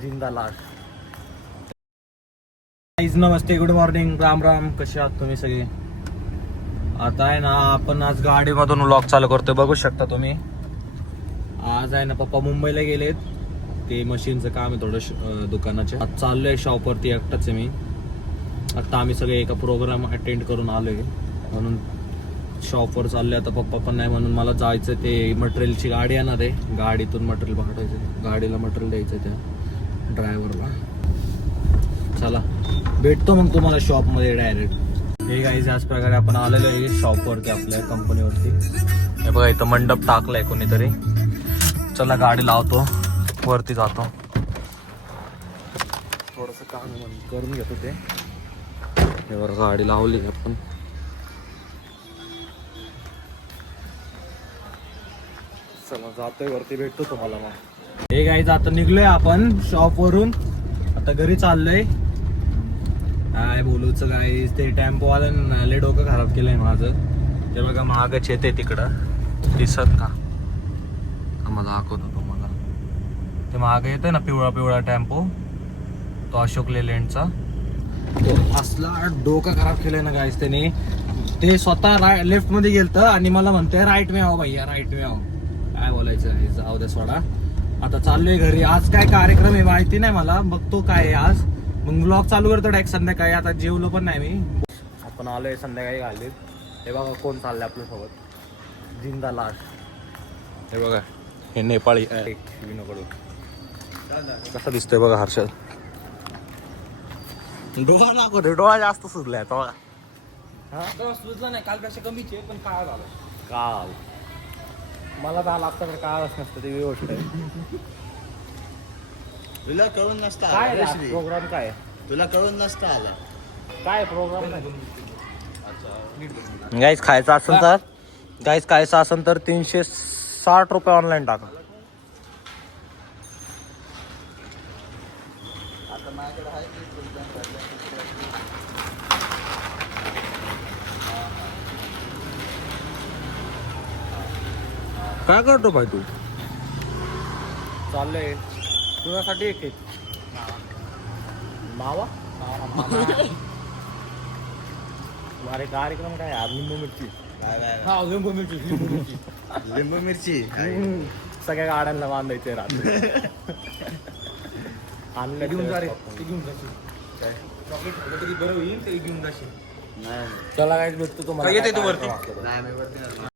जिंदा लाश. नमस्ते, good morning, Ram Ram. कसे आहात तुम्ही सगळे? आता आहे ना, आपण आज गाडीमधून व्लॉग चालू करतोय. बघू शकता तुम्ही. आज आहे ना, पप्पा मुंबईला गेलेत. ते मशीनचं काम आहे थोडं दुकानाचे. आज चाललोय शॉपवरती, एकटाच आहे मी. आता आम्ही सगळे एका प्रोग्राम अटेंड करून आलोय, म्हणून शॉपवर चाललोय. आता पप्पा पण नाही, म्हणून मला जायचं. ते मटेरियलची गाडी येणार आहे, गाडीतून मटेरियल पाठवायचं, गाडीला मटेरियल द्यायचं त्या ड्रायव्हरला. चला भेटतो मग तुम्हाला शॉपमध्ये डायरेक्ट. हे गाईज, याच प्रकारे आपण आलेलो आहे शॉपवरती, आपल्या कंपनीवरती. हे बघा, इथं मंडप टाकलाय कोणीतरी. चला गाडी लावतो, वरती जातो. थोडंसं काम करून घेतो ते. हे बघा, गाडी लावली आपण. चला जातोय वरती, भेटतो तुम्हाला मग. हे गाईज, आता निघलोय आपण शॉपवरून, आता घरी चाललोय. काय बोलूच गाईज, ते टेम्पोवाल्यानं लय डोकं खराब केलंय माझं. ते बघा मागच येते तिकडं, दिसत का? मला दाखवतो तुम्हाला. ते मागे येतोय ना पिवळा पिवळा टेम्पो, तो अशोक लेलँडचा. तो असला डोका खराब केलाय ना गाईज त्याने. ते स्वतः लेफ्ट मध्ये गेलत आणि मला म्हणतोय राईट में आओ भैया, राईट में आओ. काय बोलायचं आहे, जाऊ दे सोडा. आता चाललोय घरी. आज काय कार्यक्रम आहे माहिती नाही मला, बघतो काय आहे आज. मग ब्लॉग चालू करतो डायरेक्ट संध्याकाळी. आता जेवलो पण नाही मी. आपण आलोय संध्याकाळी घालीत. हे बघा कोण चाललंय आपल्यासोबत, जिंदा लाश. हे बघा, हे नेपाळी विनोकडून. कसा दिसतोय बघा हर्षद. डोळा नको रे, डोळा जास्त सुजलाय आता बघा. हा सुजला नाही, कालपेक्षा कमीच आहे, पण काळ झालं. काल मला तर लागतं का काळच नसतं, ते गोष्ट आहे. तुला कळून नसता काय प्रोग्राम काय तुला कळून नसता आला काय प्रोग्राम? गाईस खायचं असेल तर, गाईस खायचं असेल तर 360 रुपये ऑनलाईन टाका. काय करतो भाई तू? चाललंय तुझ्यासाठी एक केक. मावा अरे कार्यक्रम काय यार, लिंबू मिरची. हा लिंबू मिरची, लिंबू मिरची. लिंबू मिरची सगळ्या गाड्यांना बांधायचे रात्री. आणलं घेऊन जा रे, ते घेऊन जाशील. काय चॉकलेट तरी बरं होईल, ते घेऊन जाशील. चला काय भेटतो तुम्हाला. येते तू वरती. नाही मी वरती